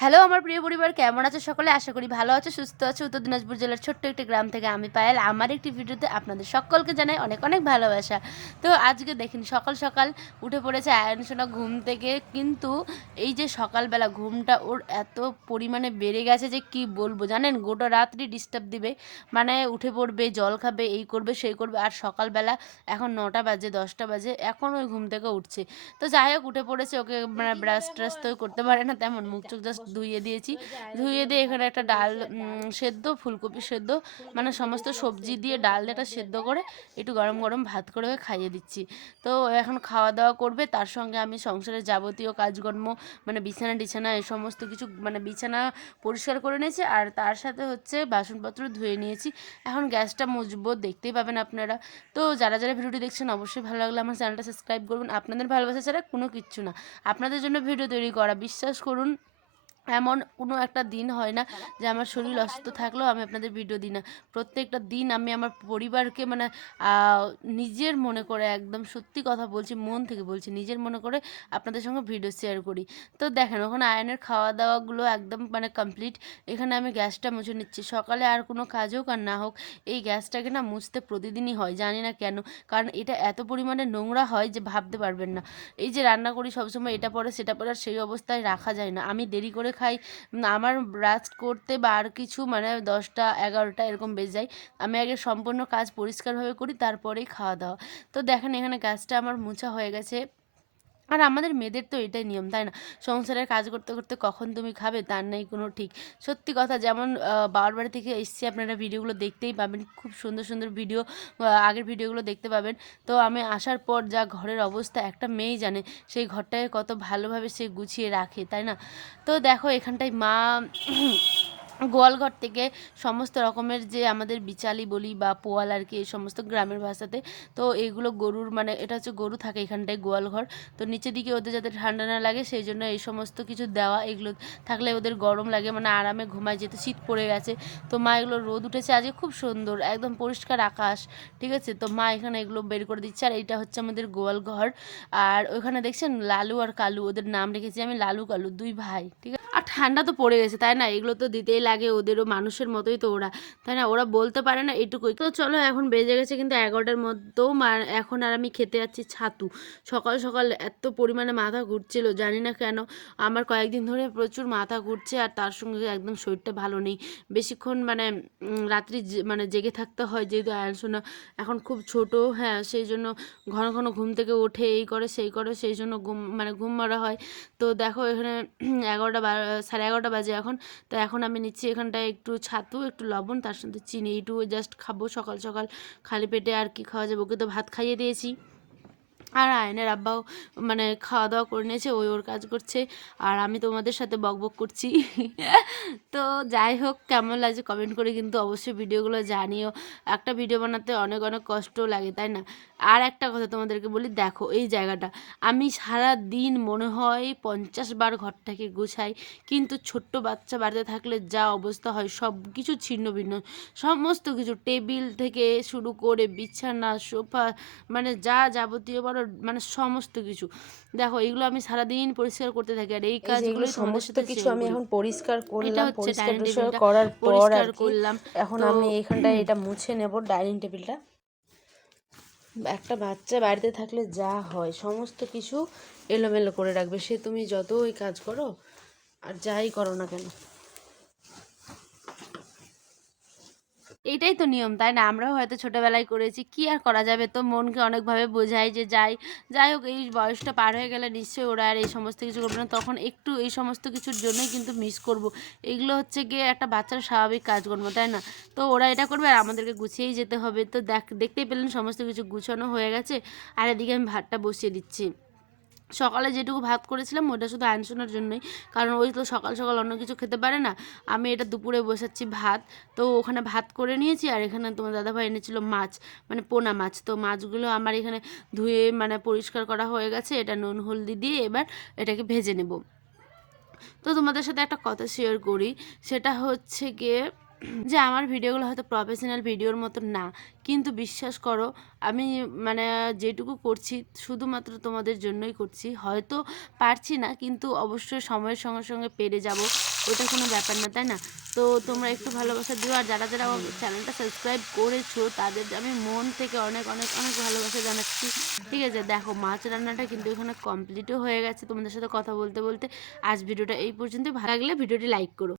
Hello আমার প্রিয় পরিবার, কেমন আছো সকলে? আশা করি ভালো আছো, সুস্থ আছো। উত্তর দিনাজপুর জেলার ছোট্ট একটি গ্রাম থেকে আমি পায়েল। আমার একটি ভিডিওতে আপনাদের সকলকে জানাই অনেক অনেক ভালোবাসা। তো আজকে দেখেন সকাল সকাল উঠে পড়েছে আয়ন সোনা ঘুম থেকে। কিন্তু এই যে সকালবেলা ঘুমটা ওর এত পরিমাণে বেড়ে গেছে যে কি বলবো জানেন, গোটা রাত্রি ডিস্টার্ব দিবে। মানে উঠে পড়বে, জল খাবে, এই করবে সেই করবে। আর সকালবেলা এখন 9টা বাজে 10টা বাজে, এখন ওই ঘুম থেকে উঠছে। তো যাই হোক উঠে পড়েছে, ওকে মানে ব্রাশ ট্রাশ তো করতে পারে না তেমন, মুখ চোখ জাস্ট ধুইয়ে দিয়েছি। ধুইয়ে দিয়ে এখানে একটা ডাল সেদ্ধ, ফুলকপি সেদ্ধ, মানে সমস্ত সবজি দিয়ে ডাল দিয়ে একটা সেদ্ধ করে একটু গরম গরম ভাত করে খাইয়ে দিচ্ছি। তো এখন খাওয়া দাওয়া করবে, তার সঙ্গে আমি সংসারের যাবতীয় কাজকর্ম মানে বিছানা টিছানা এই সমস্ত কিছু, মানে বিছানা পরিষ্কার করে নিয়েছি আর তার সাথে হচ্ছে বাসনপত্র ধুয়ে নিয়েছি। এখন গ্যাসটা মুছবো, দেখতেই পাবেন আপনারা। তো যারা যারা ভিডিওটি দেখছেন অবশ্যই ভালো লাগলে আমার চ্যানেলটা সাবস্ক্রাইব করবেন। আপনাদের ভালোবাসা ছাড়া কোনো কিচ্ছু না, আপনাদের জন্য ভিডিও তৈরি করা, বিশ্বাস করুন। এমন কোনো একটা দিন হয় না যে আমার শরীর অসুস্থ থাকলেও আমি আপনাদের ভিডিও দিই না। প্রত্যেকটা দিন আমি আমার পরিবারকে মানে নিজের মনে করে, একদম সত্যি কথা বলছি, মন থেকে বলছি, নিজের মনে করে আপনাদের সঙ্গে ভিডিও শেয়ার করি। তো দেখেন ওখানে আয়নের খাওয়া দাওয়াগুলো একদম মানে কমপ্লিট। এখানে আমি গ্যাসটা মুছে নিচ্ছি। সকালে আর কোনো কাজ হোক আর না হোক, এই গ্যাসটাকে না মুছতে প্রতিদিনই হয়, জানি না কেন। কারণ এটা এত পরিমাণে নোংরা হয় যে ভাবতে পারবেন না। এই যে রান্না করি সবসময় এটা পরে সেটা পরে, আর সেই অবস্থায় রাখা যায় না। আমি দেরি করে খাই, আমার ব্রাশ করতে বা আর কিছু মানে 10টা 11টা এরকম বেজে যায়। আমি আগে সম্পূর্ণ কাজ পরিষ্কারভাবে করি, তারপরেই খাওয়া দাওয়া। তো দেখেন এখানে গ্যাসটা আমার মোছা হয়ে গেছে। আর আমাদের মেয়েদের তো এটাই নিয়ম, তাই না? সংসারের কাজ করতে করতে কখন তুমি খাবে তার নেই কোনো ঠিক। সত্যি কথা, যেমন বাবার বাড়ি থেকে এসেছি, আপনারা ভিডিওগুলো দেখতেই পাবেন, খুব সুন্দর সুন্দর ভিডিও, আগের ভিডিওগুলো দেখতে পাবেন। তো আমি আসার পর যা ঘরের অবস্থা একটা মেয়েই জানে, সেই ঘরটাকে কত ভালোভাবে সে গুছিয়ে রাখে, তাই না? তো দেখো এখানটায় মা গোয়ালঘর থেকে সমস্ত রকমের যে আমাদের বিচালি বলি বা পোয়াল আর কি, এই সমস্ত গ্রামের ভাষাতে। তো এইগুলো গরুর মানে এটা হচ্ছে গরু থাকে এখানটায় গোয়ালঘর। তো নিচের দিকে ওদের যাতে ঠান্ডা না লাগে সেই জন্য এই সমস্ত কিছু দেওয়া। এগুলো থাকলে ওদের গরম লাগে, মানে আরামে ঘুমায়, যেহেতু শীত পড়ে গেছে। তো মা এগুলো, রোদ উঠেছে আজকে খুব সুন্দর, একদম পরিষ্কার আকাশ, ঠিক আছে? তো মা এখানে এগুলো বের করে দিচ্ছে। আর এইটা হচ্ছে আমাদের গোয়ালঘর। আর ওখানে দেখছেন লালু আর কালু, ওদের নাম রেখেছি আমি লালু কালু, দুই ভাই, ঠিক আছে? আর ঠান্ডা তো পড়ে গেছে, তাই না? এগুলো তো দিতেই লাগে, ওদেরও মানুষের মতোই তো ওরা, তাই না? ওরা বলতে পারে না এটুকুই। তো চলো এখন বেজে গেছে কিন্তু 11টার মধ্যেও, এখন আর আমি খেতে যাচ্ছি ছাতু। সকাল সকাল এত পরিমাণে মাথা ঘুরছিল, জানি না কেন। আমার কয়েকদিন ধরে প্রচুর মাথা ঘুরছে, আর তার সঙ্গে একদম শরীরটা ভালো নেই। বেশিক্ষণ মানে রাত্রি মানে জেগে থাকতে হয়, যেহেতু আয়ুষনা এখন খুব ছোট, হ্যাঁ, সেই জন্য ঘন ঘন ঘুম থেকে ওঠে, এই করে সেই করে, সেই জন্য ঘুম মারা হয়। তো দেখো এখানে 11টা 11:30 বাজে এখন। তো এখন আমি নিচ্ছি এখানটায় একটু ছাতু, একটু লবণ, তার সাথে চিনি, এইটুকু জাস্ট খাবো সকাল সকাল খালি পেটে। আর কি খাওয়া যাবে, ওকে তো ভাত খাইয়ে দিয়েছি। আর আয়নের আব্বাও মানে খাওয়া দাওয়া করে নিয়েছে, ওই ওর কাজ করছে, আর আমি তোমাদের সাথে বকবক করছি। তো যাই হোক, কেমন লাগছে কমেন্ট করে কিন্তু অবশ্যই ভিডিওগুলো জানিও। একটা ভিডিও বানাতে অনেক অনেক কষ্টও লাগে, তাই না? আর একটা কথা তোমাদেরকে বলি, দেখো এই জায়গাটা আমি সারা দিন মনে হয় 50 বার ঘরটাকে গুছাই, কিন্তু ছোট্ট বাচ্চা বাড়িতে থাকলে যা অবস্থা হয়, সব কিছু ছিন্ন ভিন্ন, সমস্ত কিছু টেবিল থেকে শুরু করে বিছানা, সোফা, মানে যা যাবতীয় বড় মানে সমস্ত কিছু। দেখো এইগুলো আমি সারাদিন পরিষ্কার করতে থাকি, আর এই এই যে এগুলো কাজগুলোই তোমাদের সমস্ত সাথে কিছু শেয়ার আমি করি। এখন পরিষ্কার এটা করলাম, হচ্ছে পরিষ্কার ডাইনিং টরিষ্কার টেবিলটা করার পর পরিষ্কার আর কি করলাম। এখন তো আমি এইখানটায় এটা মুছে নেব ডাইনিং টেবিলটা। একটা বাচ্চা বাড়িতে থাকলে যা হয় সমস্ত কিছু এলোমেলো করে রাখবে, সে তুমি যতই কাজ করো আর যাই করো না কেন। এইটাই তো নিয়ম, তাই না? আমরাও হয়তো ছোটবেলায় করেছি, কি আর করা যাবে। তো মনকে অনেকভাবে বোঝাই যে যাই যাই হোক, এই বয়সটা পার হয়ে গেলে নিশ্চয়ই ওরা আর এই সমস্ত কিছু করবে না, তখন একটু এই সমস্ত কিছুর জন্যই কিন্তু মিস করব। এগুলো হচ্ছে গিয়ে একটা বাচ্চার স্বাভাবিক কাজকর্ম, তাই না? তো ওরা এটা করবে আর আমাদেরকে গুছিয়েই যেতে হবে। তো দেখতেই পেলেন সমস্ত কিছু গুছানো হয়ে গেছে। আর এদিকে আমি ভাতটা বসিয়ে দিচ্ছি। সকালে যেটুকু ভাত করেছিলাম ওটা শুধু আনশোনার জন্যই, কারণ ওই তো সকাল সকাল অন্য কিছু খেতে পারে না। আমি এটা দুপুরে বসাচ্ছি ভাত। তো ওখানে ভাত করে নিয়েছি, আর এখানে তোমার দাদাভাই এনেছিল মাছ, মানে পোনা মাছ। তো মাছগুলো আমার এখানে ধুয়ে মানে পরিষ্কার করা হয়ে গেছে। এটা নুন হলদি দিয়ে এবার এটাকে ভেজে নেব। তো তোমাদের সাথে একটা কথা শেয়ার করি, সেটা হচ্ছে গিয়ে যে আমার ভিডিওগুলো হয়তো প্রফেশনাল ভিডিওর মতো না, কিন্তু বিশ্বাস করো আমি মানে যেটুকু করছি শুধুমাত্র তোমাদের জন্যই করছি। হয়তো পারছি না, কিন্তু অবশ্যই সময়ের সঙ্গে সঙ্গে পেরে যাব, ওটা কোনো ব্যাপার না, তাই না? তো তোমরা একটু ভালোবাসা দিও, আর যারা যারা আমার চ্যানেলটা সাবস্ক্রাইব করেছো তাদের আমি মন থেকে অনেক অনেক অনেক ভালোবাসা জানাচ্ছি। ঠিক আছে, দেখো মাছ রান্নাটা কিন্তু এখানে কমপ্লিটও হয়ে গেছে তোমাদের সাথে কথা বলতে বলতে। আজ ভিডিওটা এই পর্যন্ত, ভালো লাগলে ভিডিওটি লাইক করো।